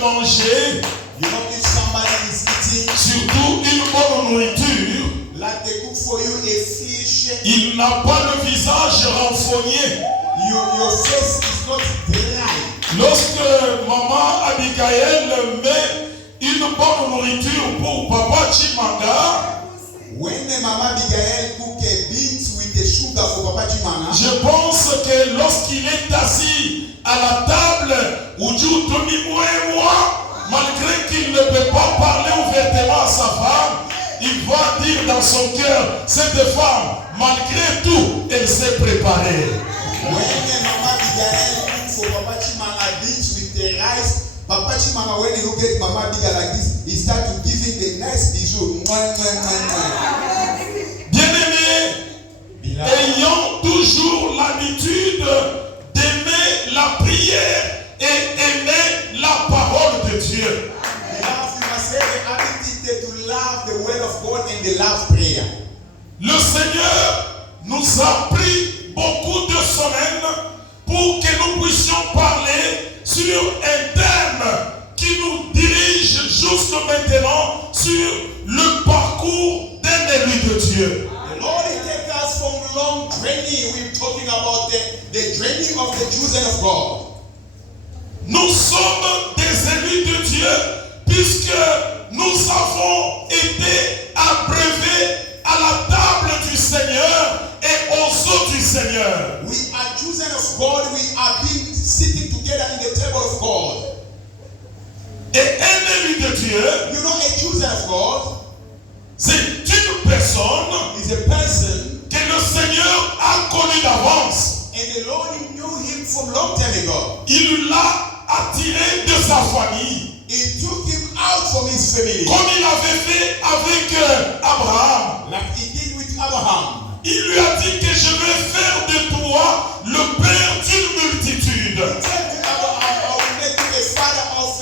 manger, You know, if somebody is eating, surtout une bonne nourriture, like they cook for you a fish, il n'a pas le visage renfogné. your face is not dry. Lorsque maman Abigail met une bonne nourriture pour papa Chimanga, When the Mama Abigail cook a beans with the sugar for Papa Chimanga, je pense que lorsqu'il est assis à la table, Oudjou Tomi moi, malgré qu'il ne peut pas parler ouvertement à sa femme, il va dire dans son cœur, cette femme, malgré tout, elle s'est préparée. when the Mama Abigail cook for Papa Chimanga beans with the rice, Papa Chimanga, when he look at Mama Abigail like this, he start to give him the nice bijou. Bien-aimés, ayant toujours l'habitude d'aimer la prière et aimer la parole de Dieu. You must have the ability to love the word of God and the love prayer. Le Seigneur nous a pris beaucoup de semaines pour que nous puissions parler sur un thème qui nous dirige jusque maintenant sur le parcours d'un élu de Dieu. The Lord will take us from long journey. We're talking about the journey of the children of God. Nous sommes des élus de Dieu puisque nous avons été abreuvés à la table du Seigneur et aux os du Seigneur. We are children of God. We are being sitting together in the table of God. Et un élu de Dieu, You know, a children of God c'est une personne is a person, que le Seigneur a connue d'avance. and the Lord knew him from long time ago. Il l'a attiré de sa famille, He took him out from his family, comme il avait fait avec Abraham. like he did with Abraham. Il lui a dit que je vais faire de toi le père d'une multitude. He said to Abraham, I will make you a father of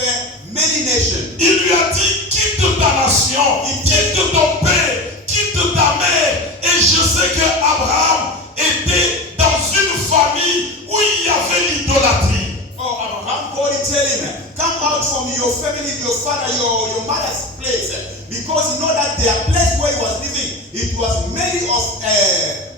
many nations. Il lui a dit quitte ta nation, quitte ton père, quitte ta mère. Et je sais que Abraham était dans une famille où il y avait l'idolâtrie. Oh, Abraham, God is telling him, come out from your family, your father, your mother's place. Because you know that their place where he was living, it was many of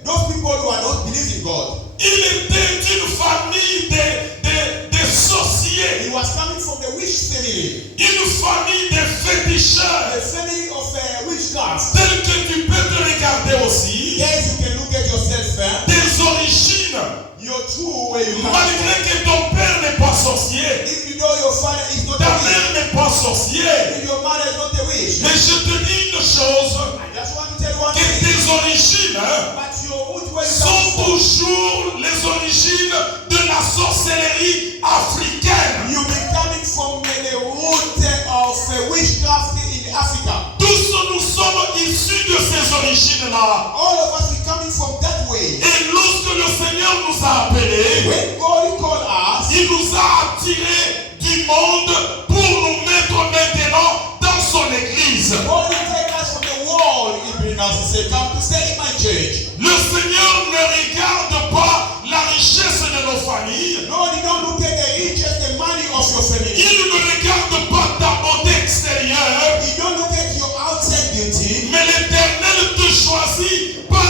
those people who are not believing God. Il était d'une famille de sorciers, He was coming from the witch family, une famille de féticheurs, the family of witchcraft. tel que tu peux te regarder aussi, Yes, you can look at yourself, des origines, your true where you come from. malgré que ton père n'est pas sorcier, If you know your father is not ta a witch, mère n'est pas sorcière. if your mother is not a witch, Mais je te dis une chose, I just want to tell you one que thing. tes origines But your root where you sont come from, toujours les origines de la sorcellerie africaine. you be coming from the root of witchcraft in Africa. Tous nous sommes issus de ces origines-là. All of us be coming from that way. Et lorsque le Seigneur nous a appelés, When God called us, il nous a attirés du monde pour nous mettre maintenant dans son église. God will take us from the world. He bring us and say, come to stay in my church. Le Seigneur ne regarde pas la richesse de nos familles. No, you don't look at the riches, the money of your family. Il ne regarde pas ta beauté extérieure. You don't look at your outside beauty. Mais l'Éternel te choisit par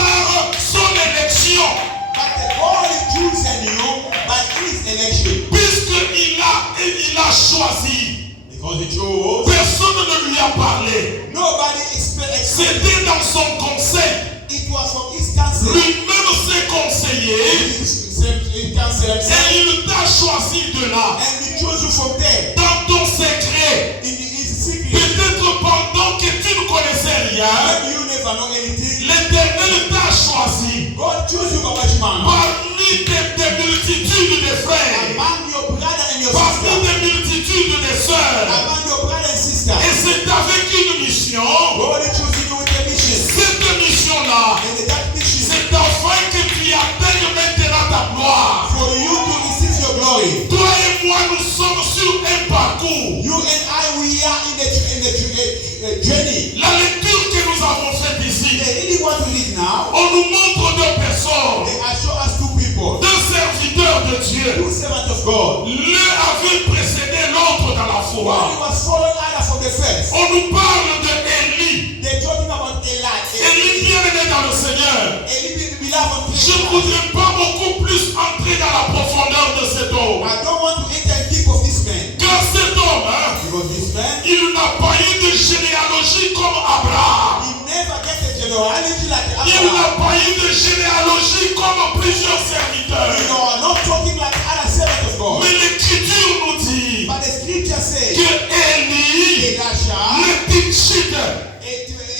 son élection. But the God is choosing you by his election. Puisqu'il a choisi. Because he chose. Personne ne lui a parlé. Nobody expected. C'était dans son conseil. It was from his counsel. Lui-même s'est conseillé. He counsel himself. Et il t'a choisi de là. And he chose you from there. Dans ton secret. In his secret. Peut-être pendant que tu ne connaissais rien. Maybe you never know anything. L'Éternel t'a choisi. God chose you, Papa Chimanga. Parmi des multitudes de frères. Among your brother and your Parmi sister. des multitudes de sœurs. Among your brother and sister. Et c'est avec une mission. God is choosing you with a mission. Cette mission-là, And that mission c'est afin que tu atteignes maintenant ta gloire. for you to receive your glory. Toi et moi, nous sommes sur un parcours. You and I, we are in the journey. La lecture que nous avons faite ici, The reading what we read now, on nous montre deux personnes, they are show us two people, deux serviteurs de Dieu. two servants of God. the first. On nous parle de Élie. They're talking about Eli. Élie bien aimé dans le Seigneur. Eli beloved. Je ne voudrais pas beaucoup plus entrer dans la profondeur de cet homme. I don't want to enter deep of this man. Car cet homme, Because this man, il n'a pas eu de généalogie comme Abraham. he never gets a generality like Il Abraham. n'a pas eu de généalogie comme plusieurs serviteurs. You know, I'm not talking like other servants of God. Mais l'Écriture nous dit But the scripture says, que Élie, Elisha, le Titchite,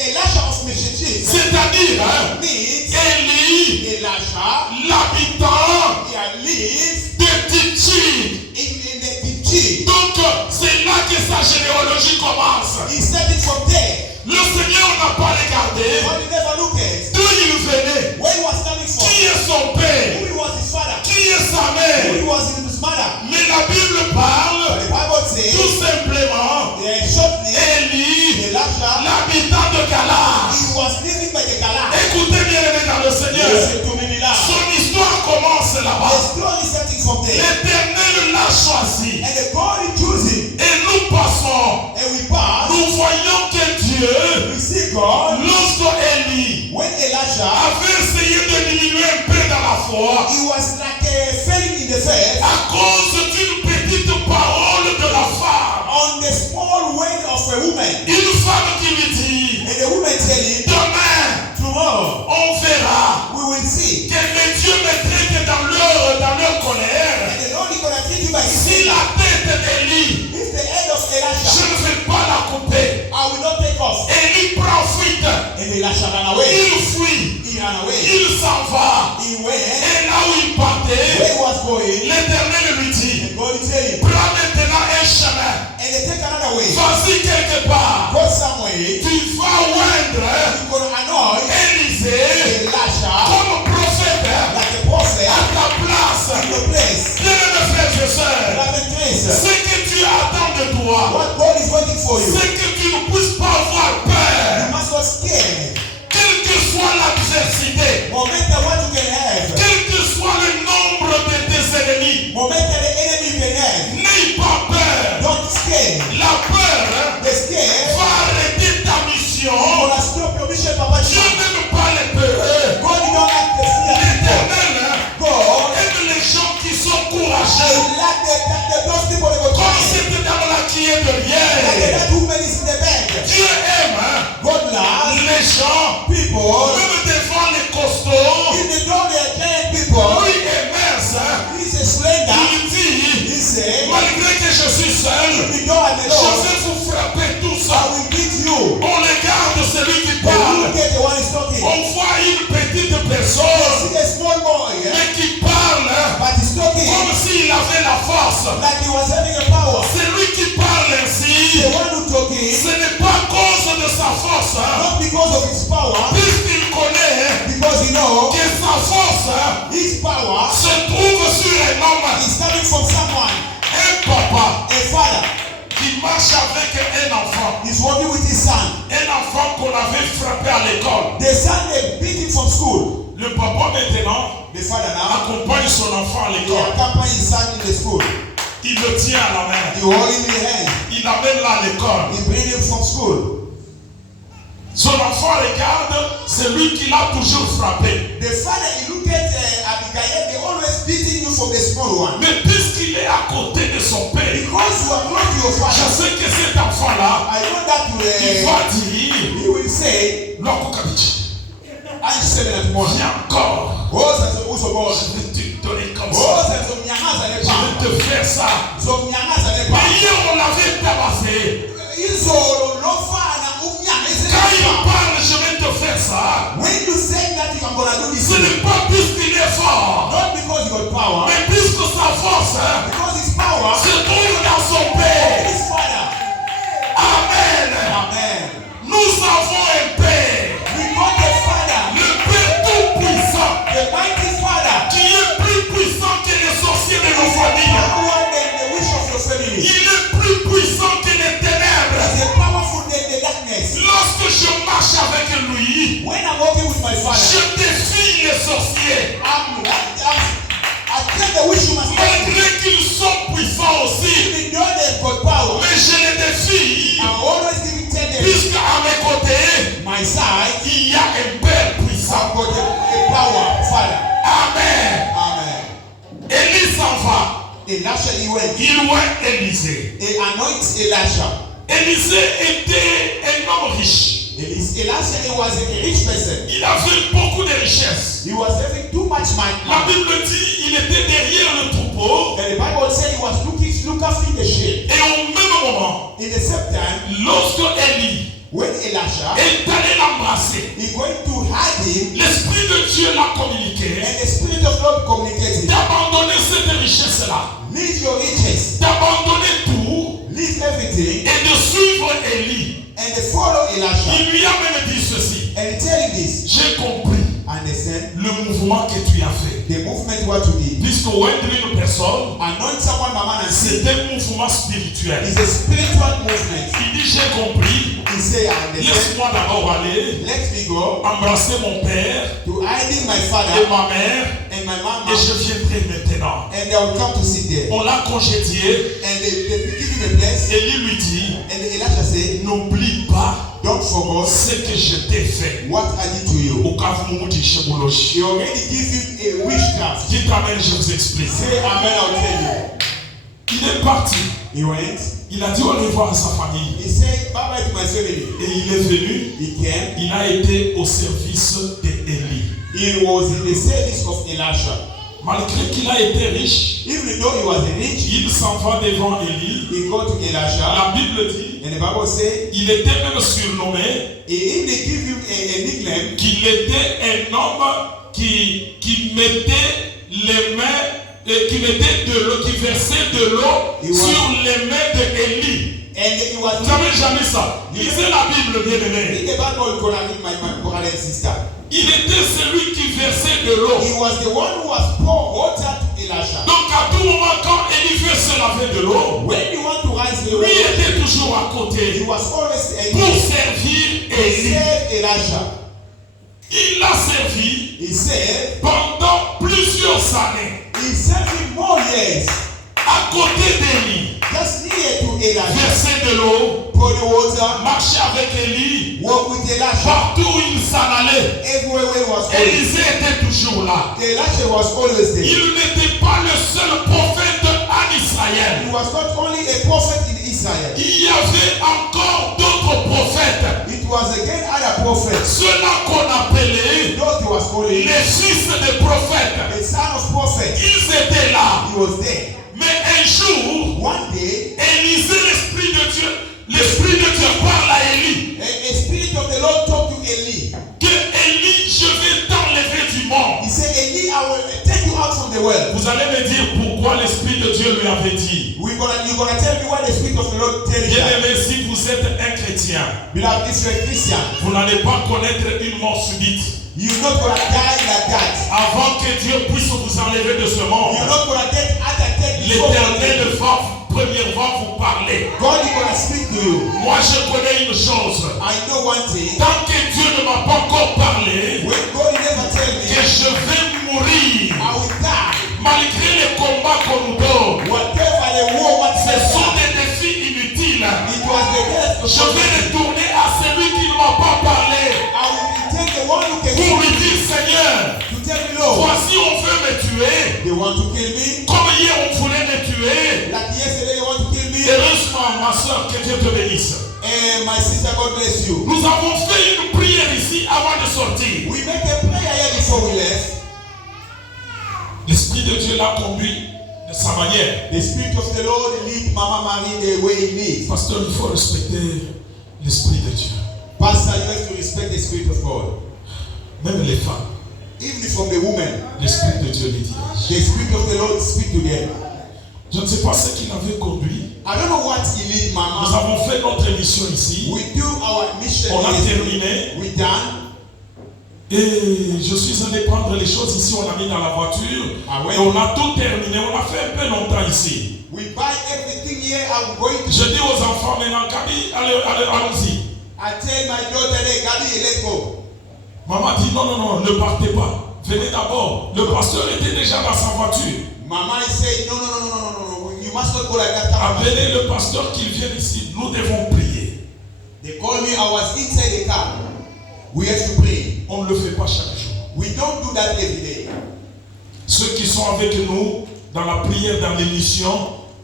Elisha of Meshichit, c'est-à-dire means Élie, Elisha, l'habitant he lives de Titchite. in the Titchit. Donc, c'est là que sa généalogie commence. He started from there. Le Seigneur n'a pas regardé But he never looked at d'où il venait, where he was coming from, qui est son père, who he was his father, qui est sa who mère. he was his mother. Mais la Bible parle But the Bible says, tout simplement shortly, Élie, Elisha, l'habitant de Galas. he was living by the Galah. Écoutez bien aimé dans le Seigneur. Listen to me, beloved. Son histoire commence The là-bas. story is starting from there. L'Éternel l'a choisi. And the God he chose him. Et nous passons. And we pass, Nous voyons que Dieu, we see God, lorsque Élie when Elisha, avait essayé de diminuer un peu dans la foi, he was like failing in the faith à cause d'une petite parole de la femme. on the small word of a woman. Une femme qui lui dit, And the woman tell him, demain, tomorrow on verra we will see. que les dieux me traitent dans leur colère. And the Lord is going to treat you by his Si finger. la tête d'Élie, If the head of je Elisha, ne vais pas la couper. I will not take off. Élie prend fuite. And Elisha ran away. Il fuit. He ran away. Il s'en va. He went Et là où il where partait, he was going. l'Éternel lui dit, And God is saying, prends maintenant un chemin. and they take another way. Vas-y quelque part. Go somewhere. Tu vas oindre You're going to annoy Élisée Elisha comme prophète like a prophet à ta place. in your place. Bien-aimés frères et sœurs, Beloved Grace, ce que tu attends de toi, what God is waiting for you, c'est que tu ne puisses pas avoir you peur. must not scare. Quelle que soit l'adversité, No matter what you can have, quel que soit le nombre de tes ennemis, no matter the enemy you can have, n'aie pas peur. don't scare. La peur The scare va arrêter ta mission. will stop your mission, Papa. Dieu n'aime pas les peureux. God did not like the fear of people. L'Éternel God aime les gens qui sont courageux. like those people that go Comme trying. cette dame-là qui est Like derrière. that woman is in the back. Dieu aime God loves les gens, people. même devant les costauds. In the door, they are giant people. Lui est mince. He's a slender. Il dit, He said, malgré que je suis seul, the door and the je door, vais vous frapper tous. I will beat you. On regarde celui qui But parle. look at the one is talking. On voit une petite personne, See a small boy, mais qui parle but he's talking comme s'il avait la force. like he was having a power. Celui qui parle ainsi, The one who talking, ce n'est pas à cause de sa force, not because of his power, puisqu'il connaît because you know que sa force his power se trouve sur un homme, is coming from someone, un papa a father. qui marche avec un enfant, He's working with his son. un enfant qu'on avait frappé à l'école. The son they beat him from school. Le papa maintenant The father now accompagne son enfant à he l'école. accompany his son in the school. Il le tient à la main. He hold him in the hand. Il l'amène là à l'école. He bring him from school. Son enfant regarde, c'est lui qui l'a toujours frappé. The father he look at Abigail. They always beating you from the small one. Mais puisqu'il est à côté de son père, Because you are close to your je father. sais que cet enfant-là, I know that il va dire, he will say, Loko Kabichi, I said that morning. viens encore. Oh, ça c'est uso bora. Je vais te donner comme Oh, ça. ça c'est mnyamaza ne Je pa. vais te faire ça. So mnyamaza ne Mais pa. hier, on l'avait tabassé. Izolo lofana umnyamaza Quand ne il pa. parle, je vais te faire ça. When you say that you are gonna do this, Ce n'est pas puisqu'il est fort, not because you got power, mais puisque sa force because his power se trouve dans son père. is father. Amen. Amen. Nous avons un père, We got a father, le Père tout-puissant, the mighty father, qui est plus puissant que les sorciers de nos familles. power than the wish of your family. Il est plus puissant que les ténèbres. Is powerful than the darkness. Lorsque je marche avec lui, When I'm walking with my father, je défie les sorciers. I tell the wish you must Malgré qu'ils sont puissants aussi, even though they've got power, mais je les défie. I always va. Elisha, he went. Il voit Élisée. He anoints Elisha. Élisée était un homme riche. Elisha, he was a rich person. Il avait beaucoup de richesses. He was having too much money. La Bible dit il était derrière le troupeau. And the Bible said he was look after the sheep. Et au même moment, In the same time, lorsque Élie when Elisha est allé l'embrasser, is going to hide him, l'Esprit de Dieu l'a communiqué and the Spirit of God communicates him. d'abandonner cette richesse-là, Leave your riches, d'abandonner tout leave everything, et de suivre Élie. and follow Elisha. Il lui a même dit ceci. And tell him this. J'ai compris Understand le mouvement que tu as fait. the movement what you did. Puisque oindre une personne, Anoint someone, Mama, and c'est see. un mouvement spirituel. It's a spiritual movement. Il dit j'ai compris. He say, I understand. Laisse-moi d'abord aller Let me go embrasser mon père to hiding my et father ma mère and my et mama, je viendrai maintenant. and they will come to sit there. On l'a congédié. And they give him a place. Élie lui dit, And Elisha say, n'oublie pas don't forget ce que je t'ai fait. what I did to you. Au cas où vous dites chez Boulogne. He already give you a witchcraft. Dites amen, je vous explique. Say amen, I'll tell you. Il est parti. He went. Il a dit au revoir à sa famille. He said, bye bye to my family. Et il est venu. He came. Il a été au service d'Élie. He was in the service of Elisha. Malgré qu'il a été riche, Even though he was rich, il s'en va devant Élie. he go to Elisha. La Bible dit, And the Bible says, il était même surnommé he even give him a nickname. qu'il était un homme qui mettait les mains, qui mettait de l'eau, qui versait de l'eau sur les mains d'Élie. And he was. Vous n'avez jamais ça. Lisez la Bible, bien aimé. Read the Bible, gonna read my brother and sister. Il était celui qui versait de l'eau. He was the one who was pour water to Elisha. Donc à tout moment, quand Élie veut se laver de l'eau, When you want to rise the lui water, était toujours à he côté was always pour a servir Élie. save Elisha. Il l'a servi He said, pendant plusieurs années he served him more years. à côté d'Élie. Just near to Elisha. Verser de l'eau, Pour the water, marcher avec Élie, walk with Elisha. partout où il s'en allait. Everywhere he was going. Élisée était toujours là. Elisha was always there. Il n'était pas le seul prophète en Israël. He was not only a prophet in Israel. Il y avait encore d'autres prophètes. It was again other prophets. Ceux-là qu'on appelait Those he was calling les fils des prophètes. the son of prophets. Ils étaient là. He was there. Mais un jour, One day, Élisée, l'Esprit de Dieu parle à Élie. a spirit of the Lord talked to Eli. Que Élie, je vais t'enlever du monde. He said, Eli, I will take you out from the world. Vous allez me dire pourquoi l'Esprit de Dieu lui avait dit. You're gonna tell me what the spirit of the Lord tell you. Bien aimé, si vous êtes un chrétien, Beloved, if you're a Christian, vous n'allez pas connaître une mort subite. you're not gonna die like that. Avant que Dieu puisse vous enlever de ce monde, You're not gonna get heart attack before l'Éternel va premièrement vous parler. God is gonna speak to you. Moi, je connais une chose. I know one thing. Tant que Dieu ne m'a pas encore parlé, When God never tell me, que je vais mourir, I will die. malgré les combats qu'on nous donne, Whatever the war what ce says, sont des défis inutiles. it was the death of Je vais retourner à celui qui ne m'a pas parlé I will take the one who can pour lui speak dire, Seigneur, to tell me, Lord, voici on veut me tuer. they want to kill me. Comme hier on voulait me tuer. Like yesterday, they want to kill me. Heureusement, ma soeur, que Dieu te bénisse. And my sister, God bless you. Nous avons fait une prière ici avant de sortir. We make a prayer here before we left. L'Esprit de Dieu l'a conduit de sa manière. The Spirit of the Lord lead Mama Marie the way he leads. Pasteur, il faut respecter l'Esprit de Dieu. Pastor, you have to respect the Spirit of God. Même les femmes, Even from the women, l'Esprit de Dieu les dirige. the Spirit of the Lord speak to them. Je ne sais pas ce qui l'avait conduit. I don't know what he lead Nous Mama. avons fait notre émission ici. We do our mission. On a yesterday. terminé. We done. Et je suis allé prendre les choses ici. On a mis dans la voiture. Ah ouais. Et on a tout terminé. On a fait un peu longtemps ici. We buy everything here. I'm going to. Je dis aux enfants maintenant, Gabi, allons-y. I tell my daughter, hey, Gabi, let's go. Maman dit non, ne partez pas. Venez d'abord. Le pasteur était déjà dans sa voiture. Mama is saying, no. You must not go like that. Appelez le pasteur qu'il vienne ici. Nous devons prier. They called me. I was inside the car. We have to pray. On ne le fait pas chaque jour. We don't do that every day. Ceux qui sont avec nous dans la prière, dans l'émission,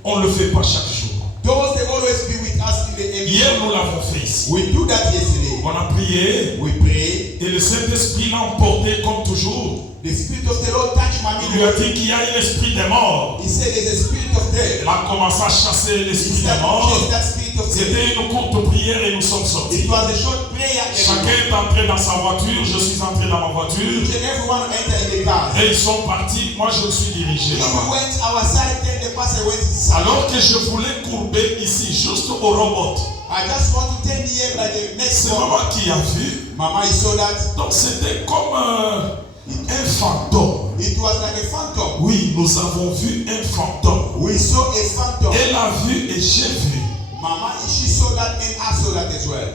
on ne le fait pas chaque jour. Those they always be with us in the Hier, evening. nous l'avons fait ici. We do that yesterday. On a prié We pray. et le Saint-Esprit l'a emporté comme toujours. The Spirit of the Lord touched Il lui a Mami. dit qu'il y a un esprit des morts. He said there's a spirit of death. Il a commencé à chasser He l'esprit des started to morts. chase that spirit of death. C'était une courte prière et nous sommes sortis. It was a short prayer. Chacun est entré dans sa voiture, je suis entré dans ma voiture. Each and everyone entered in the car. Et ils sont partis, moi je me suis dirigé We là-bas. went our side, then the pastor went his side. Alors que je voulais courber ici, juste au robot. I just want to tell you by the next C'est one. maman qui a vu. Mama, he saw that. Donc c'était comme un fantôme. It was like a phantom. Oui, nous avons vu un fantôme. We saw a phantom. Elle a vu et j'ai vu. Mama, she saw that and I saw that as well.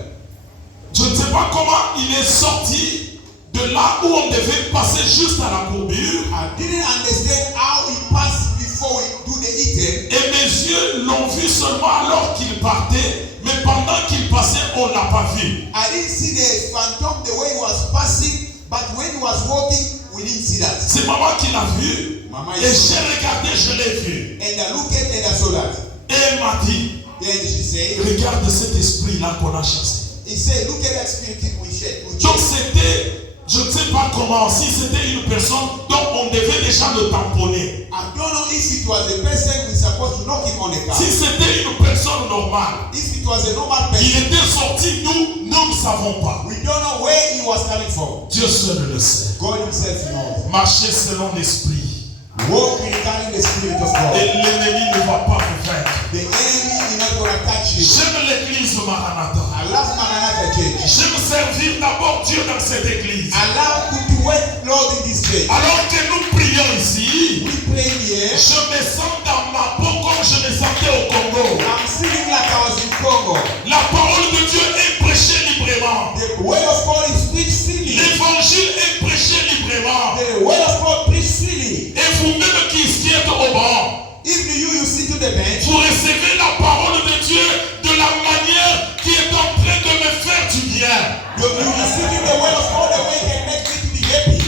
Je ne sais pas comment il est sorti de là où on devait passer juste à la courbure. I didn't understand how he passed before we do the eating. Et mes yeux l'ont vu seulement alors qu'il partait. Mais pendant qu'il passait, on ne l'a pas vu. I didn't see the phantom the way he was passing, but when he was walking, we didn't see that. C'est maman qui l'a vu. Mama, Et j'ai regardé, je l'ai vu. and I looked at and I saw that. Et elle m'a dit, Then she said, regarde cet esprit-là qu'on a chassé. he said, look at that spirit we shed. Donc c'était, je ne sais pas comment, si c'était une personne dont on devait déjà le tamponner. I don't know if it was a person we supposed to knock him on the car. Si c'était une personne normale, If it was a normal il person, était sorti d'où, nous ne savons pas. we don't know where he was coming from. Dieu seul le sait. God himself knows. Marchez selon l'esprit. Walk regarding the spirit of God. Et l'ennemi ne va pas vous vaincre. The enemy is not going to touch you. J'aime l'église Maranatha. I love Maranatha Church. J'aime servir d'abord Dieu dans cette église. Allow you to work Lord in this church. Alors que nous prions ici, We pray here. je me sens dans ma peau comme je me sentais au Congo. I'm feeling like I was in Congo. La parole de Dieu est prêchée librement. The word of God is preached freely. L'évangile est prêché librement. The word of God preached freely. Et vous-même qui êtes au banc, If you sit to the bench, vous recevez la parole de Dieu de la manière qui est en train de me faire du bien. you receiving the word of God the way it can make me to be happy.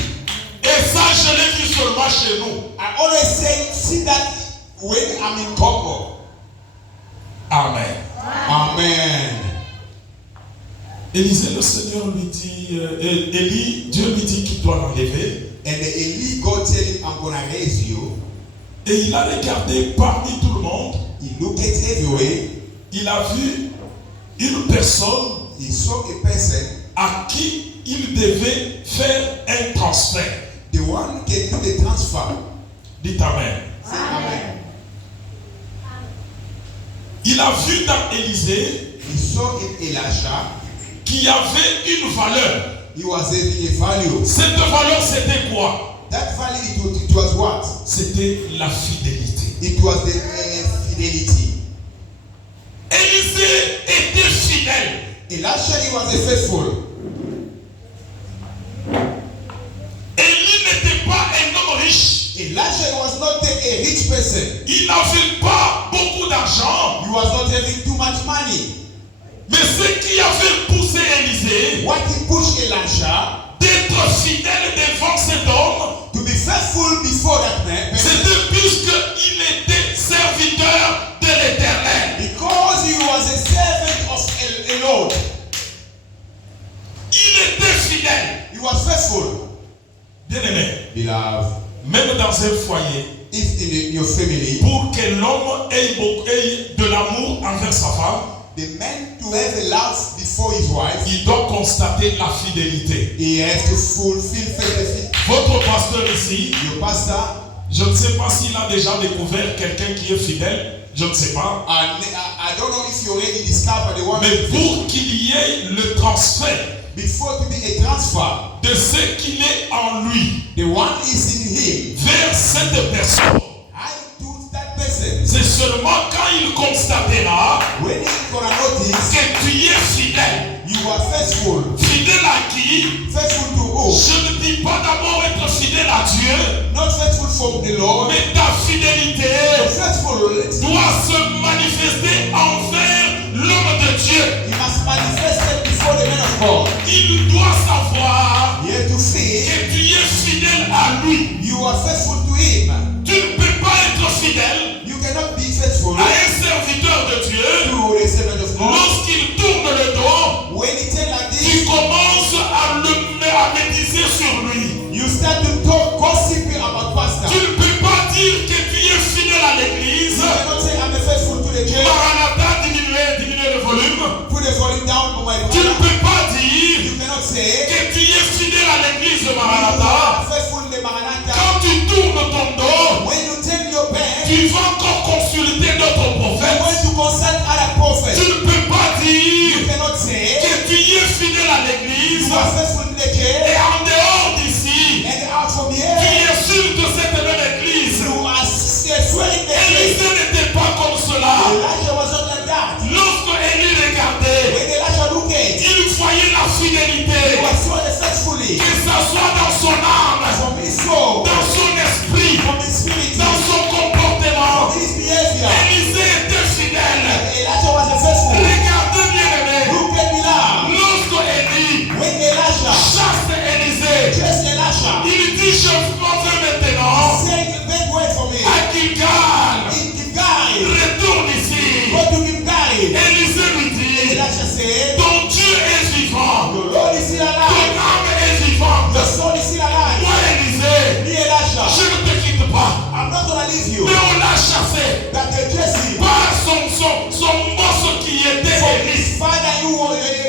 Et ça, je l'ai vu seulement chez nous. I always say, see that when I'm in Congo. Amen. Amen. Élisée, le Seigneur lui dit, Élie, Dieu lui dit qu'il doit l'enlever. And the Eli, God tell him, I'm going to raise you. Et il a regardé parmi tout le monde. He looked at everywhere. Il a vu une personne He saw a person, à qui il devait faire un transfert. the one who can do the transfer. Dites Amen. Say amen. Il a vu dans Élisée He saw in Elisha, qu'il y avait une valeur. he was having a value. Cette valeur, c'était quoi? That value, it was what? C'était la fidélité. It was the fidelity. Élisée était fidèle. Elisha, he was a faithful. Élie n'était pas un homme riche. Elisha was not a rich person. Il n'avait pas beaucoup d'argent. He was not having too much money. Mais ce qui avait poussé Élisée What he pushed Elisha d'être fidèle devant cet homme, to be faithful before that man, c'était puisqu'il était serviteur de l'Éternel. because he was a servant of a Lord. Il était fidèle. He was faithful. Bien-aimé, Beloved, même dans un foyer, if in your family, pour que l'homme ait de l'amour envers sa femme, the man to have a love before his wife, il doit constater la fidélité. he has to fulfill faith. Votre pasteur ici, Your pastor, je ne sais pas s'il a déjà découvert quelqu'un qui est fidèle, je ne sais pas. I don't know if you already discovered the one. Mais pour qu'il y ait le transfert Before to be a transfer, de ce qu'il est en lui the one is in him. vers cette personne, I to that person. c'est seulement quand il constatera When he's gonna notice que tu es fidèle. you are faithful. Fidèle à qui? Faithful to who? Je ne dis pas d'abord être fidèle à Dieu, Not faithful from the Lord. mais ta fidélité Faithful. doit se manifester envers l'homme de Dieu. He must manifest it before the man of God. Il doit savoir You have to feel que tu es fidèle à lui. you are faithful to him. Tu ne peux pas être the church. Maranatha, diminuez le volume. Put the volume down for my Tu ne brother. peux pas dire You cannot say que tu es fidèle à l'église de you Maranatha. are faithful in the Maranatha. Quand tu tournes ton dos, When you turn your back, tu vas encore consulter d'autres and prophètes. when you consult other prophets, Tu ne peux pas you dire cannot say que tu es fidèle à l'église you are faithful in the church. et en dehors d'ici, And out from tu here, insultes cette même église. you are swearing the church. Élisée n'était pas comme cela. Elijah was not like that. Lorsque Élie regardait, When Elijah looked at, il voyait la he fidélité, was so faithfully que ça soit dans son âme, from his soul, dans son esprit, from his spirit, dans son comportement. from his behavior. Élisée était fidèle. Elijah was a faithful. Regardez bien aimé, Look at me now. lorsque Élie When Elijah chasse Élisée, dressed Elisha, il dit je m'en vais maintenant saying the big word for me. à Gilgal, In Gilgal, retourne ici. go to Gilgal. Élisée lui dit, Elisha said, ton Dieu est vivant, the Lord is still ton alive. âme est vivante. The soul is still alive. Moi Élisée, Me Elisha, je ne te quitte pas, I'm not gonna leave you. mais on l'a chassé That they dress him. par son boss qui était For Élie. his father,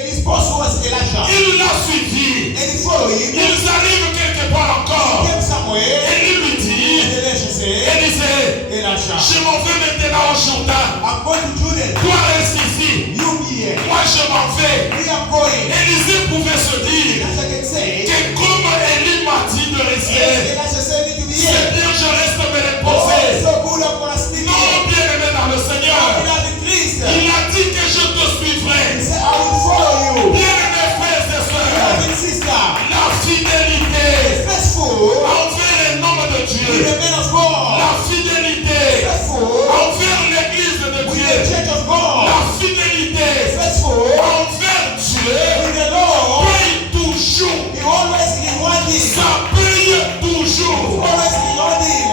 his boss was Elisha. Il l'a suivi. And he followed him. Ils arrivent quelque part encore. Came somewhere. Élie lui dit, And Elisha said, Élisée, Elisha, je m'en vais maintenant au Jourdain. I'm going to Jordan. Toi reste ici. You be here. Moi je m'en vais. We are going. Élisée pouvait se dire Elisha can say, que comme Élie m'a dit de rester, Elisha said me to be c'est here. bien je reste me Oh, reposer. so good, I'm gonna speak Non, here. bien aimé dans le Seigneur. We are the Christ. Il a dit que je te He suivrai. said, I will follow you. Bien aimé frères et sœurs, Beloved sister, la fidélité faithful envers les noms de in Dieu, the men of God. la fidélité Faithful envers l'église de with the Dieu, church of God. la fidélité Faithful envers Dieu with the Lord. paye toujours. He always rewarding. Ça paye toujours. Always rewarding.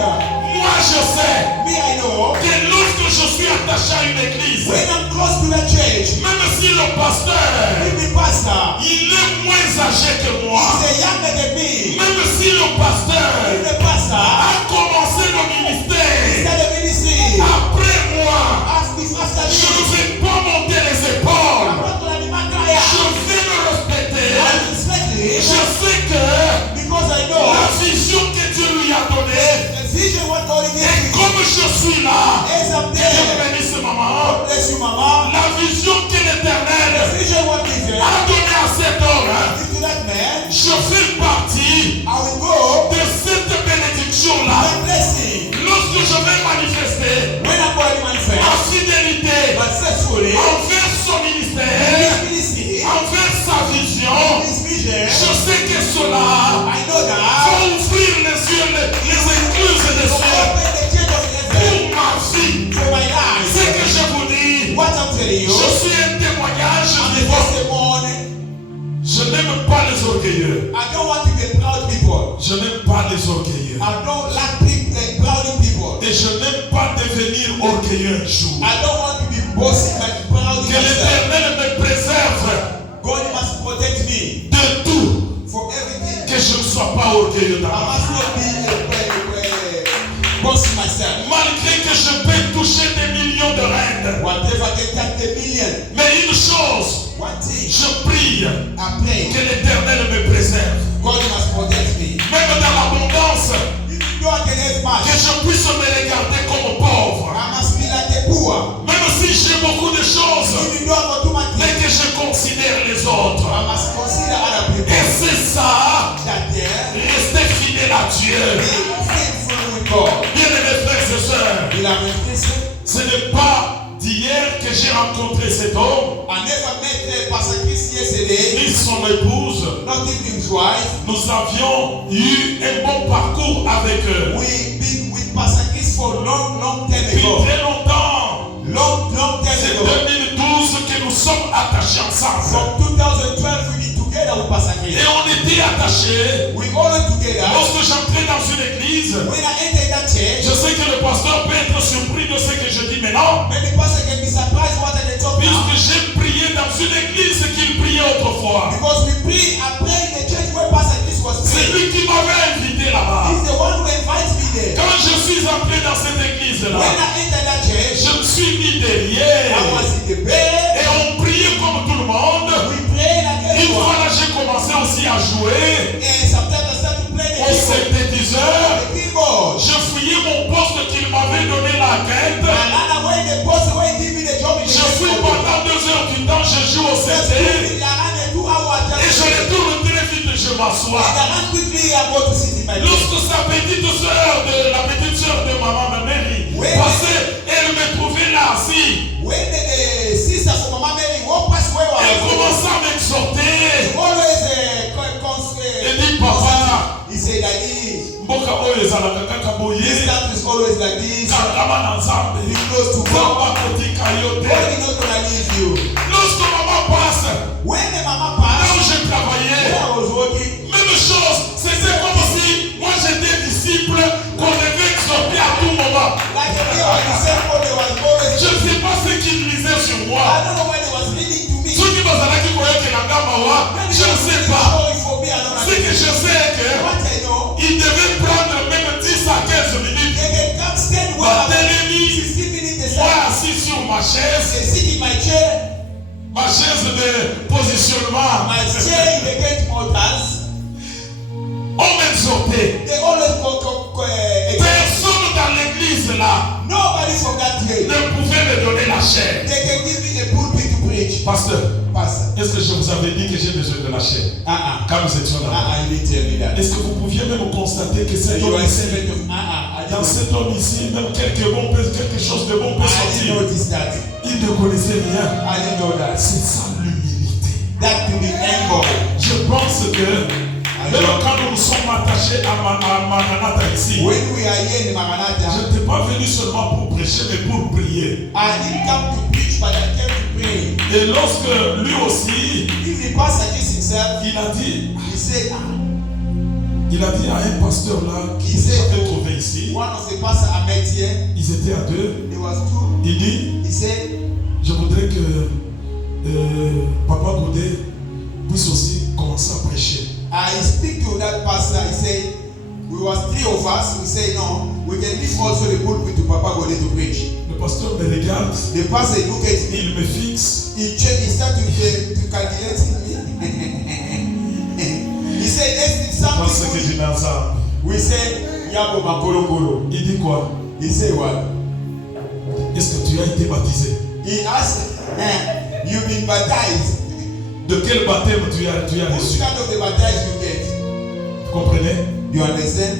Moi je sais Me, I know. que lorsque je suis attaché à une église, When I'm close to the church, même si le pasteur if the pastor il est moins âgé que moi, is younger than me, même si le pasteur if the pastor a commencé le ministère started ministry après moi, after je ne me, vais pas monter les épaules. I'm not gonna be mad Je vais me respecter. I respect Je him sais que because I know la vision que Dieu lui a donnée, the vision what God et gave me. comme je suis là, As I'm Dieu there, bénisse maman, bless you, Mama. la vision que The l'Éternel vision what given a donnée à cet homme, give to that man. je fais partie I will go de cette bénédiction-là. that blessing Lorsque je vais manifester when I'm going to ma manifest, fidélité but faithfully envers son ministère, his ministry, envers sa vision, his vision. je sais que cela I know va that ouvrir les yeux, les écluses des to cieux open the gate of heaven pour ma vie. for my Ce life. que je vous dis, What I'm telling you, je suis un témoignage I'm the vivant. testimony. Je n'aime pas les orgueilleux. I don't want to be proud people. Je n'aime pas les orgueilleux. I don't like people, proud people. Et je n'aime pas devenir orgueilleux un jour. I don't want to be bossy and proud Que myself. l'Éternel me préserve God must protect me de tout. for everything. Que je ne sois pas orgueilleux dans I ma must vie. not be bossy myself. Malgré que je peux toucher des millions de reines. Whatever can touch the million. Mais une chose, One thing, je prie I pray. que l'Éternel me préserve. God must protect me. Même dans l'abondance, Even though I can have much, que je puisse me regarder comme pauvre. I must be like a poor. Même si j'ai beaucoup de choses, Even though I got too much, mais que je considère les autres. I must consider other people. Et c'est ça, That there, rester fidèle à Dieu. be faithful with God. Bien aimés frères et sœurs, Beloved Christian, ce n'est pas d'hier que j'ai rencontré cet homme, I never met Pastor Chris yesterday, ni son épouse. not even his wife. Nous avions eu un bon parcours avec eux. We've been with Pastor Chris for long time Depuis ago. très longtemps, Long time c'est ago. 2012 que nous sommes attachés ensemble. From 2012, we been together with Pastor Chris. Et on était attachés. We all went together. Lorsque j'entrais dans une église, When I entered that church, je sais que le pasteur peut être surpris de ce que je dis maintenant, maybe Pastor can be surprised what I talk now. puisque j'ai prié dans une église qu'il priait autrefois. Because we pray, I pray in the church where Pastor Chris was C'est praying. lui qui m'avait invité là-bas. He's the one who invites me there. Quand je suis entré dans cette église, église là, When I entered that church, je me suis mis derrière. I was in the bed. Et on priait comme tout le monde. We prayed like Une fois everyone. là, j'ai commencé aussi à jouer And sometimes I started to play the au keyboard. synthétiseur. The keyboard. Je fouillais mon poste qu'il m'avait donné la quête. I ran away the post away, give me the job in the Je fouille pendant 2 heures du temps, je joue au synthé. Et je retourne très vite, je m'assois. Lorsque sa petite soeur, la petite soeur de maman Mary, passait, elle me trouvait là assis. Elle commença à m'exhorter. Elle dit, papa, mboka oyo ezalaka kaka boye, kangama na Nzambe, Nzambe akotika yo te. Lorsque maman passe, là où je travaillais, même chose, c'était comme si moi j'étais disciple qu'on devait exhorter à tout moment. Je ne sais pas ce qu'il lisait sur moi. Ceux qui bazalaki koyekela ngamawa, je ne sais pas. Ce que je sais est que il devait prendre même 10 à 15 minutes. Moi assis sur ma chaise de positionnement. On m'exhortait. Personne dans l'église là ne pouvait me donner la chair. Pasteur, est-ce que je vous avais dit que j'ai besoin de la chair? Quand nous étions là. Est-ce que vous pouviez même constater que cet homme ici, dans cet homme ici, même quelque chose de bon peut sortir? Il ne connaissait rien. C'est ça l'humilité. Je pense que même quand nous nous sommes attachés à Maranatha ici, je n'étais pas venu seulement pour prêcher, mais pour prier. Et lorsque lui aussi, il a dit à un pasteur là qui s'était trouvé ici, ils étaient à 2, il dit, je voudrais que Papa Godet puisse aussi commencer à prêcher. I speak to that pastor. I say, we was 3 of us. We say, no, we can leave also the pulpit to Papa Godet to preach. Le pasteur me regarde. The pastor look at me. Il me fixe. He start to calculate me. He said, let's do something. We say, Yabo Makolo. Il dit quoi? He say what? Est-ce que tu as été baptisé? He asked, you've been baptized. De quel baptême tu as reçu? Which kind of the baptism you get? Vous comprenez? You understand?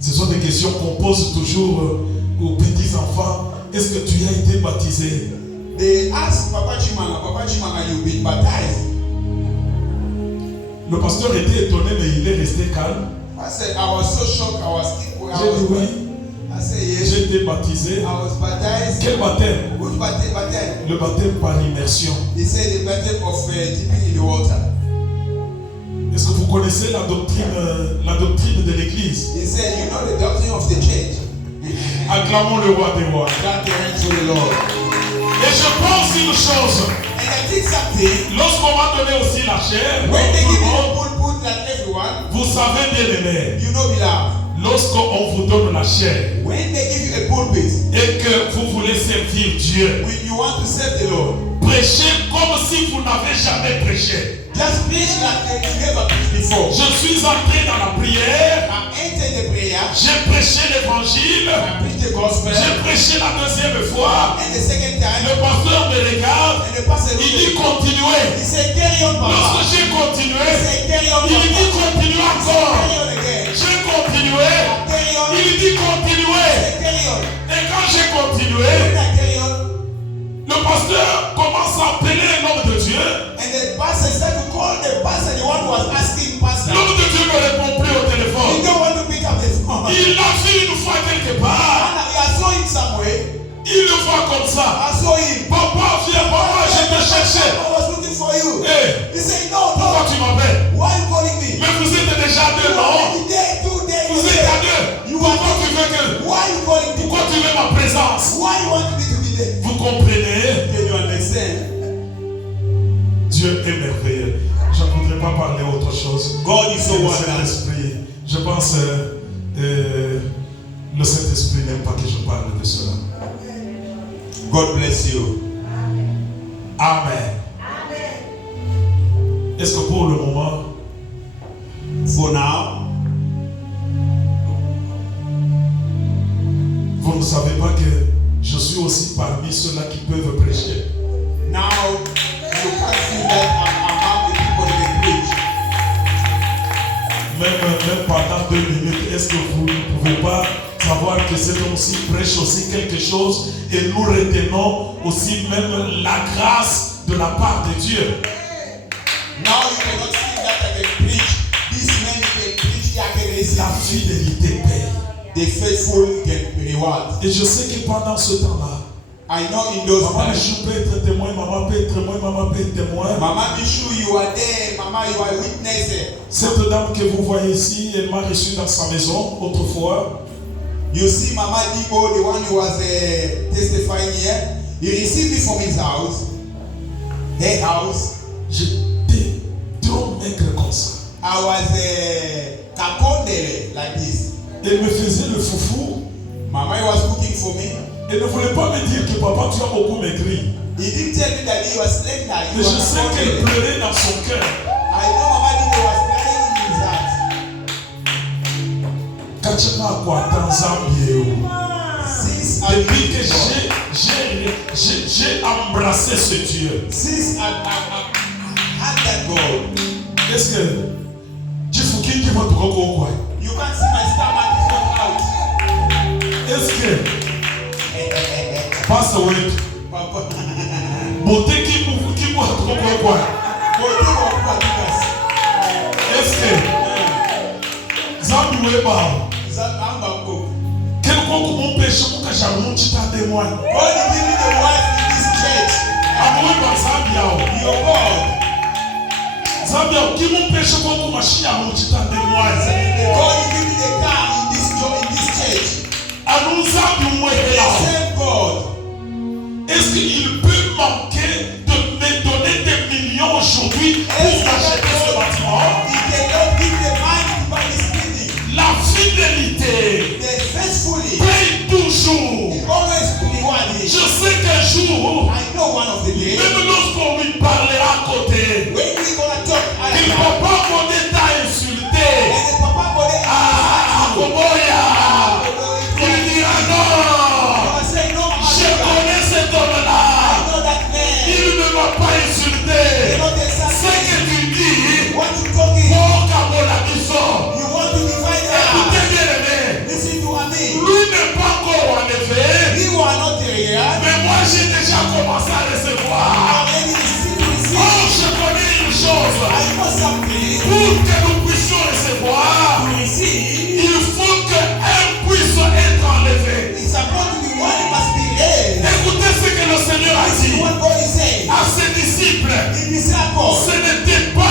Ce sont des questions qu'on pose toujours aux petits enfants. Est-ce que tu as été baptisé? They ask Papa Chimanga, you've been baptized. Le pasteur était étonné, mais il est resté calme. I said, I was so shocked. J'ai dit oui. I said yes. J'ai été baptisé. I was baptized. Quel baptême? Which baptême? Le baptême par immersion. He said the baptême of dipping in the water. Est-ce que vous connaissez la doctrine de l'église? He said, you know the doctrine of the church. Acclamons le roi des rois. Clap the hands to the Lord. Et je pense une chose. And I think something. Lorsqu'on m'a donné aussi la chair, when they give you a pulpit like everyone, vous savez bien aimé. You know, beloved. Lorsqu'on vous donne la chair, when they give you a pulpit, et que vous voulez servir Dieu, when you want to serve the Lord, prêchez comme si vous n'avez jamais prêché. Just preach like you never preached before. Je suis entré dans la prière. I entered the prayer. J'ai prêché l'évangile. I preached the gospel. J'ai prêché la deuxième fois. And the second time, le pasteur me regarde. And the pastor il dit continuez. He said, carry on, Papa. Lorsque j'ai continué, he said, carry on, il dit continue encore. J'ai continué. Il dit continuez. Et quand j'ai continué, le pasteur commence à appeler un homme de Dieu. And the pastor started to call the pastor, the one who was asking pastor. L'homme de Dieu ne répond plus au téléphone. He don't want to pick up the phone. Il l'a vu une fois quelque part. I saw him somewhere. Il le voit comme ça. I saw him. Papa, viens, papa, je te cherchais. I was looking for you. Hey. He said, no, pourquoi tu m'appelles? Why you calling me? Mais vous êtes déjà deux, non? Vous êtes à deux. Pourquoi tu veux que? Why you calling me? Pourquoi tu veux ma présence? Why you want me to be there? Vous comprenez? Can you understand? Dieu est merveilleux. Je ne voudrais pas parler autre chose. God is so wonderful. Saint-Esprit. Je pense le Saint-Esprit n'aime pas que je parle de cela. God bless you. Amen. Est-ce que pour le moment, For now, vous ne savez pas que je suis aussi parmi ceux-là qui peuvent prêcher? now you can see that I'm among the people that can preach. Même pendant 2 minutes, est-ce que vous ne pouvez pas savoir que cet homme-ci prêche aussi quelque chose et nous retenons aussi même la grâce de la part de Dieu? Now you cannot see that I can preach. This man can preach, I can receive. La fidélité paye. The faithful can reward. Et je sais que pendant ce temps-là, I know in those Maman times. Michou peut être témoin, maman peut être témoin, maman peut être témoin. Mama Michou, you are there. Mama, you are witness. Cette dame que vous voyez ici, elle m'a reçu dans sa maison autrefois. You see Mama Dibo, the one who was testifying here. He received me from his house. Her house. J'étais trop maigre comme ça. I was capondele like this. Elle me faisait le foufou. Mama was cooking for me. Elle ne voulait pas me dire que papa, tu as beaucoup maigri. He didn't tell me that he was slender. He Mais je was sais qu'elle capondele. pleurait dans son cœur. I know Mama Dibo was crying in his heart. Kachana kwa Tanzanie. Since I Depuis que j'ai embrassé ce Dieu. Since I had that God. Est-ce que tu fous qui va te reconnaître? You can't see my stomach is not out. Est-ce que passe away? Papa. Beauté qui va te reconnaître? Est-ce que Zambi Weba? Quelqu'un comme péché pour que j'avoue tu t'as témoin. God give me the wife in this church. Amoué par Zambia. Your God. Zambia qui mon péché pour que machine à tu t'as témoin. God give me the car in this church. Anou Zambi Weba. Same God. Est-ce qu'il peut manquer de me donner des millions aujourd'hui pour acheter ce bâtiment? He cannot give the money to buy this building. La fidélité The faithfully. paye toujours. He always reward Je it. sais qu'un jour, I know one of the days. même lorsqu'on lui parlera à côté, When we gonna talk, il ne va pas monter t'a insulté. and the Papa go there. Ah, Koboya, il dira non, I say no, Mama. je connais cet I homme-là, know that man. il ne m'a pas insulté. You know the Ce que tu dis, what you talking? pour Kabola Biso, You want to divide écoutez us. bien aimé, Listen to me. lui n'est pas encore en effet, You are not there yet. mais moi j'ai déjà commencé à recevoir. Already receive. Oh, je connais une chose. I know something. Pour que nous puissions recevoir, To receive. il faut qu'un puisse être enlevé. It's about to be one must be raised. Écoutez ce que le Seigneur a This is dit what God is saying. à ses disciples. In disciples. Ce n'était pas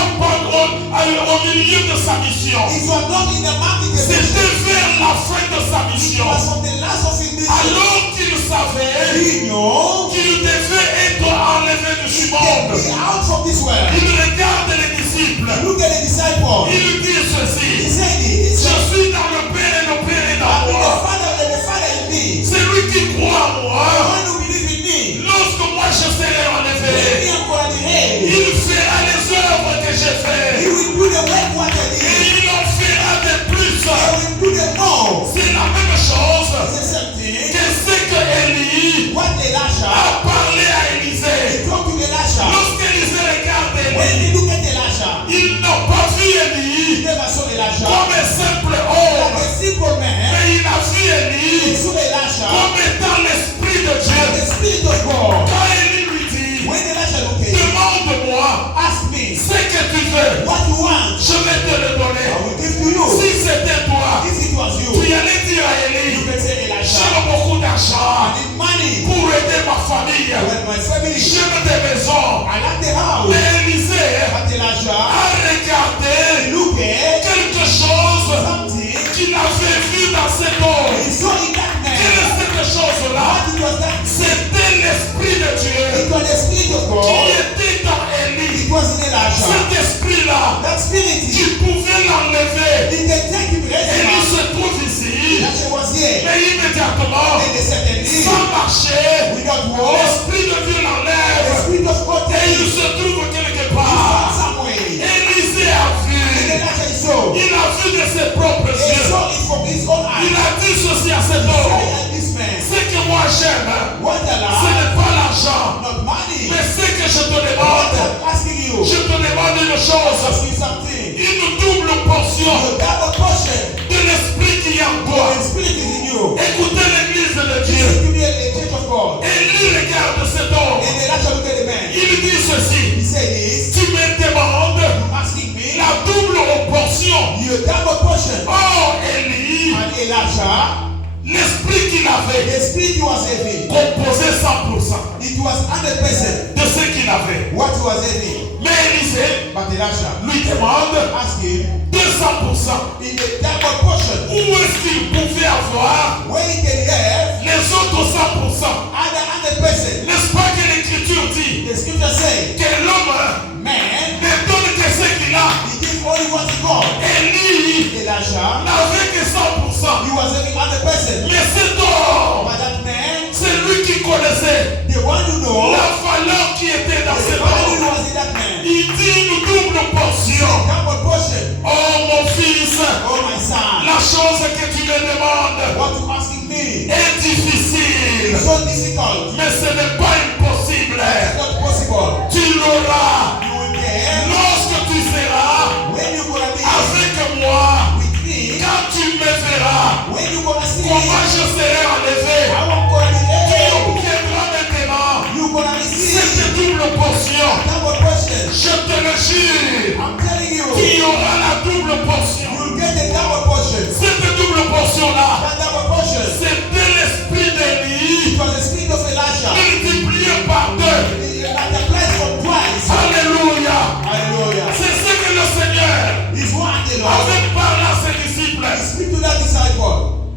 au milieu de sa mission. It was not in the mountain. C'était vers la fin de sa It mission. was from the last of his mission. Alors qu'il savait He knew. qu'il devait être enlevé de ce monde. Get out from this world. Il regarde les disciples. Look at the disciples. Il dit He ceci. said this. Je suis dans le Père et le Père est dans I'm in the moi. Father and the Father in me. C'est lui qui croit en The moi. one who believes in me. Lorsque moi je serai When enlevé, me and God are raised. il fera les œuvres que j'ai He faites. will do the work what I Et did. il en fera de plus. He will do the more. C'est la même chose It's the same thing. que ce que Élie What Elisha, a parlé à he Élisée. talked to Elisha. Lorsqu'Élisée regarde When Élie, he look at Elisha, il n'a pas vu he Élie never saw Elisha comme un simple like homme, a simple man. mais il a vu He Élie saw Elisha comme étant l'Esprit de like Dieu. the Spirit of God. Quand Élie lui dit, When Elisha looked at him, demande-moi ask me ce que tu veux, what you want. je vais te le I donner. will give to you. Si c'était toi, If it was tu you, allais dire à you Élie, can say j'ai Elisha, beaucoup I d'argent need money. pour aider ma famille. When my family, J'aime des maisons. I like the house. Mais Élisée But Elisha, a regardé look at quelque chose something qu'il avait vu dans cet homme. he saw in that Quelle man. est cette chose-là? What it was that? C'était l'Esprit de Dieu It was the Spirit of qui God. était dans Élie. It was in Elisha. Cet esprit-là That spirit, qui pouvait l'enlever. he can take him, raise him Élie up. se trouve ici. Elisha was Et day. Mais immédiatement, And secondly, sans marcher, without war, l'esprit de Dieu the l'enlève spirit of God et takes il you se trouve quelque from part. somewhere. Élisée a And vu. Elijah he saw. Il a vu de ses propres He yeux. saw it from his own Il eyes. a dit ceci à cet He homme. said, and this man, Ce que moi j'aime, what ce I love, n'est pas l'argent, not money. mais ce que je te What demande, I'm asking you, je te demande une ask chose, you something. une double portion The double portion, de l'esprit qui est en toi. the spirit is in you. Écoutez l'église de Listen Dieu. to me, a church of God. Et lui regarde cet homme. And Elijah looked at the man. Il dit ceci. He said this, Tu me demandes asking me, la double portion. your double portion. Oh Élie, And Elijah, l'esprit qu'il avait the spirit he was having, composé 100% it was 100% de ce qu'il avait. what he was having. Mais Élisée But Elijah lui demande asked him, 200%. in the double portion, Où est-ce qu'il pouvait avoir when he can have les autres 100%? other 100%. N'est-ce pas que l'Écriture dit The scripture says, que l'homme man, ne donne que ce qu'il a? he gives only what he got. Élie Elijah, n'avait que 100%. he was having 100%. Mais cet homme, But that man, c'est lui qui connaissait the one who knows, la valeur qui était dans the cet value homme. was in that man. Il dit une double portion. Double portion. Oh mon fils, Oh my son, la chose que tu me demandes what you asking me est difficile, is so difficult. mais ce n'est pas impossible. It's not possible. Tu l'auras You will get lorsque tu seras when you gonna be avec moi. with me, Quand tu me verras, when you gonna see comment je serai enlevé. how I'm gonna be Tu there. obtiendras maintenant You gonna receive cette double portion. double portion. Je te le jure, I'm telling you, tu auras la double portion. you'll get the double portion. Cette double portion-là, That double portion, c'était l'esprit d'Élie it was the spirit of Elijah. multiplié par deux. It multiplied for twice. Alléluia. Hallelujah. C'est ce que le Seigneur He's one the Lord. avait parlé à ses disciples. He speak to that disciple.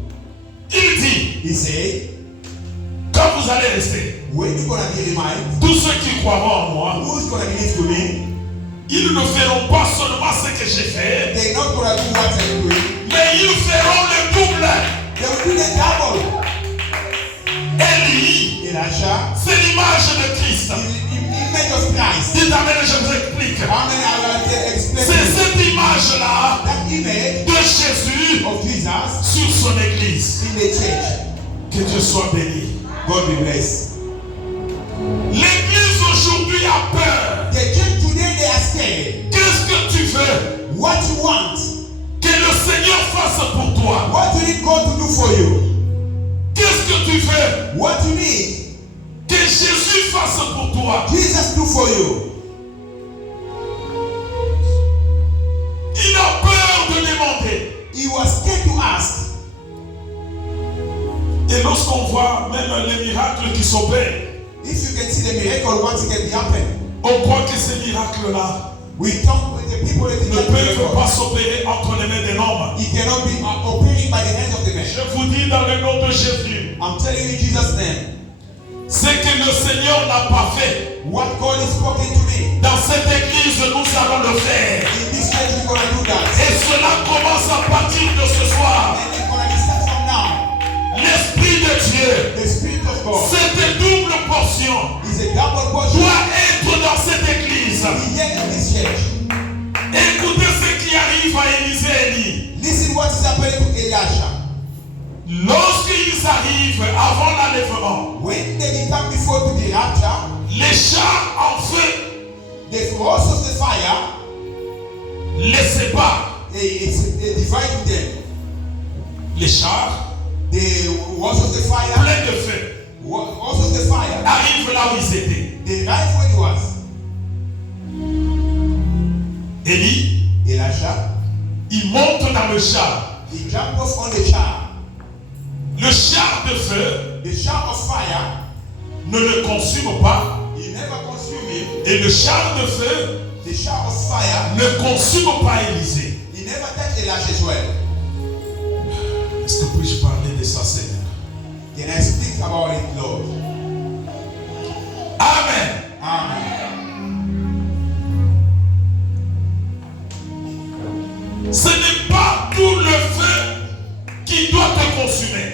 Il dit, He said, quand vous allez rester, when you gonna be reminded, tous ceux qui croiront en moi, who's gonna believe to me? ils ne feront pas seulement ce que j'ai fait, They're not gonna do what I'm doing. mais ils feront le double. They will do the double. Élie, Elijah, c'est l'image de Christ. image of Christ. Dites amen, je vous explique. Amen. I will explain. C'est cette image-là That image de Jésus of Jesus sur son église. in the church. Que Dieu soit béni. God be blessed. L'église aujourd'hui a peur. The church today they are scared. Qu'est-ce que tu veux What you want? que le Seigneur fasse pour toi? What you need God to do for you? Qu'est-ce que tu veux What you need que Jésus fasse pour toi? Jesus do for you? Il a peur de demander. He was scared to ask. Et lorsqu'on voit même les miracles qui s'opèrent, If you can see the miracle once it can be happen, on croit que ces miracles-là we talk with the people that ne did peuvent miracle. pas s'opérer entre les mains des hommes. It cannot be operating by the hands of the man. Je vous dis dans le nom de Jésus, I'm telling you in Jesus' name. ce que le Seigneur n'a pas fait, What God is spoken to me. dans cette église, nous allons le faire. In this church we're gonna do that. Et cela commence à partir de ce soir. And it's gonna be start from now. L'Esprit de Dieu, The Spirit of God cette double portion is a double portion. doit être dans cette église. Be here in this church. Écoutez ce qui arrive à Élisée et Élie. Listen what is happening to Elijah. Lorsqu'ils arrivent avant l'enlèvement, When they become before to the rapture, les chars en feu the force of the fire, les séparent. they divide them. Les chars The force of the fire, pleins de feu force of the fire, arrivent là où ils étaient. the right where he was. Élie, Elijah, il monte dans le char. he jumped off on the char. Le char de feu The char of fire, ne le consume pas. he never consumed him. Et le char de feu The char of fire, ne consume pas Élisée. he never touched Elijah as well. Est-ce que puis-je parler de ça, Seigneur? Can I speak about it, Lord? Amen. Amen. Ce n'est pas tout le feu qui doit te consumer.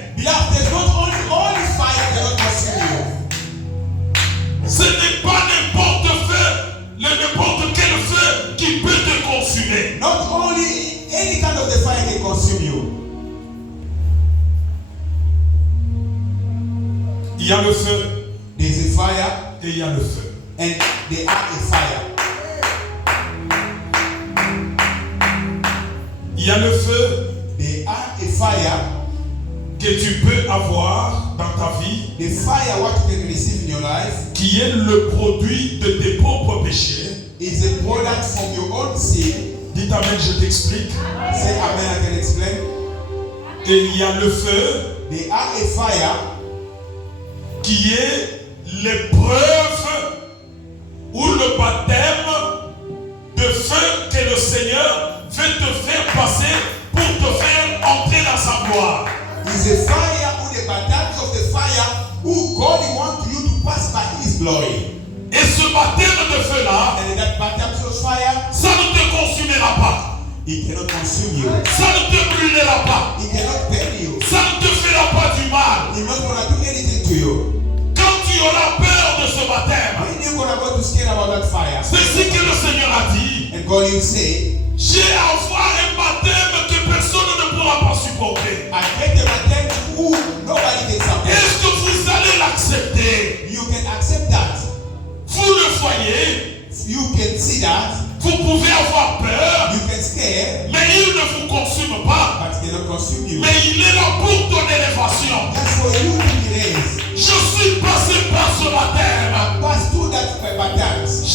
y a le feu. There's a fire. Et il y a le feu. And there are a fire. Il y a le feu. There are a fire. Que tu peux avoir dans ta vie. The fire what you can receive in your life. Qui est le produit de tes propres péchés. Is a product from your own sin. Dites amen, je t'explique. Say amen, I can explain. Et il y a le feu. There are a fire. Qui est l'épreuve ou le baptême de feu que le Seigneur veut te faire passer pour te faire entrer dans sa gloire. Is a fire or the baptism of the fire who God wants you to pass by His glory. Et ce baptême de feu là, And that baptism of fire, ça ne te consumera pas. it cannot consume you. Ça ne te brûlera pas. It cannot burn you. Ça ne te fera pas du mal. It's not gonna do anything to you. Quand tu auras peur de ce baptême, When you're gonna go to scared about that fire, c'est ce que le Seigneur a dit. and God will say, J'ai à avoir un baptême que personne ne pourra pas supporter. I get the baptism who nobody can support. Est-ce que vous allez l'accepter? You can accept that. Vous le voyez, You can see that. vous pouvez avoir peur, You can scare, mais il ne vous consume pas. but it cannot consume you. Mais il est là pour ton élévation. That's for you to be raised. Je suis passé par ce baptême. I pass through that baptism.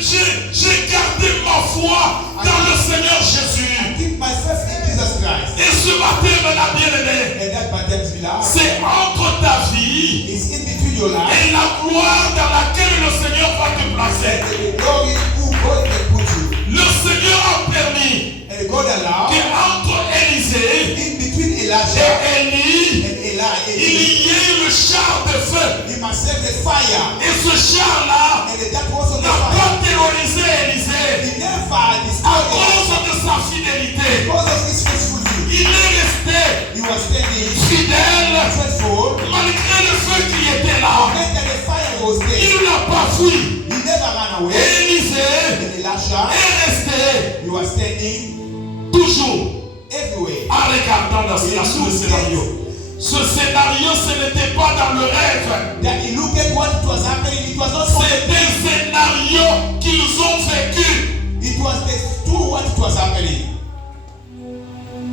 J'ai gardé ma foi dans le Seigneur Jésus. Keep my faith in Jesus Christ. Et ce baptême-là, bien-aimé, And that baptism belongs. c'est entre ta vie It's in between your life et la gloire dans laquelle le Seigneur va te placer. and the glory who God can put you. Le Seigneur a permis And God allowed qu'entre Élisée in between Elijah et Élie, and il Eli, y ait le char de feu. he must have the fire. Et ce char-là And that was on the n'a fire. pas terrorisé Élisée He never à destroyed it cause de sa fidélité. because of his faithfulness. Il est resté He was standing fidèle faithful. malgré le feu qui était là. When the fire was there, Il n'a pas fui. he never ran away. Élisée And Elisha, est resté he was standing toujours everywhere. en regardant dans le scénario. Ce scénario, ce n'était pas dans le rêve. That he looked at what was happening. It was not from C'est un scénario qu'ils ont vécu. It was the true what was happening.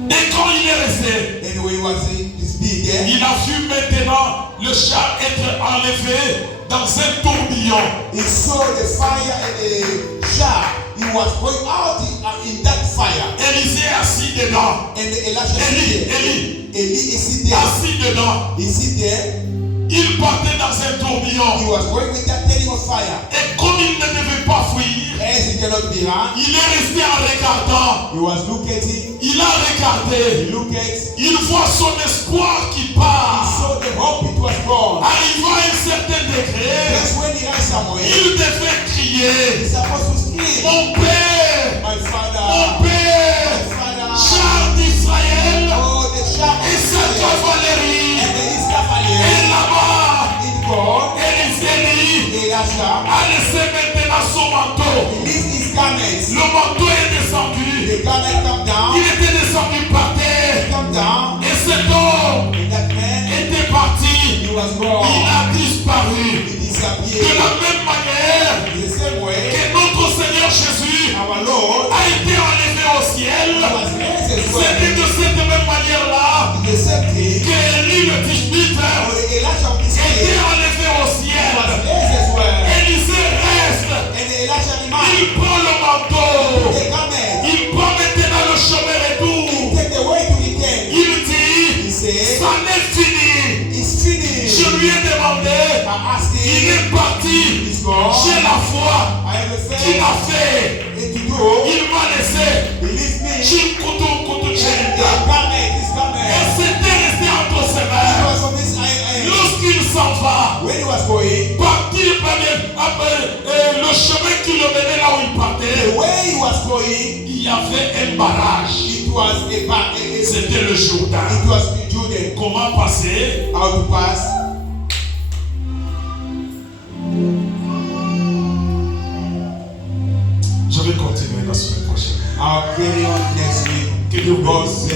Et quand il est resté, And when he was in his being there, il a vu maintenant le char être enlevé dans un tourbillon. he saw the fire and the shaft. He was going out in that fire. Élisée est assis dedans. And Elisha Élie Eli is sitting there. assis dedans. He sit there. Il partait dans un He tourbillon. was going with that telling of fire. Et comme il ne devait pas fuir, As he cannot be run, il est resté en regardant. he was looking. Il a regardé. He looked at. Il voit son espoir qui He part. saw the hope it was gone. Arrivant à un certain degré, That's when he ran somewhere. il devait crier. He's supposed to scream. Mon Père, My father. mon Père, My father. char d'Israël Oh, the shaft. et sa cavalerie. And the East Et Cavalier. là-bas, In God. Élie Elisha. a laissé maintenant son manteau. He lifted his garments. Le manteau est descendu. The garment come down. Il était descendu par terre. Come down. Et cet homme And that man, était parti. he was Il gone. a disparu. He De disappeared. la même manière The same way, que notre Seigneur Jésus our Lord a été enlevé au ciel, was raised as well. c'était de cette même manière-là The same thing. que Élie le Tishbite Or the Elisha of this était day enlevé au was ciel. raised as well. Élisée reste. And the Elisha remained. Il prend le manteau. The garment. Il prend maintenant le chemin He retour. take the way to return. Il dit, He said, ça n'est fini. it's finished. Je lui ai demandé, I asked il him, est parti. he's gone. J'ai la foi I have a qu'il faith a fait. and to do. Il m'a laissé. He leaves me. J'ai couteau And the garment, this Et garment. c'était resté entre ses It mains. was from his eye. Lorsqu'il s'en va, When he was going, partir par le chemin qui le menait là où il the partait, way he was going, il y avait un barrage. it was C'était le Jourdain. it was Jordan. Comment passer? How to pass? Je vais continuer la semaine prochaine. I'll carry on next week. Que Dieu God bénisse.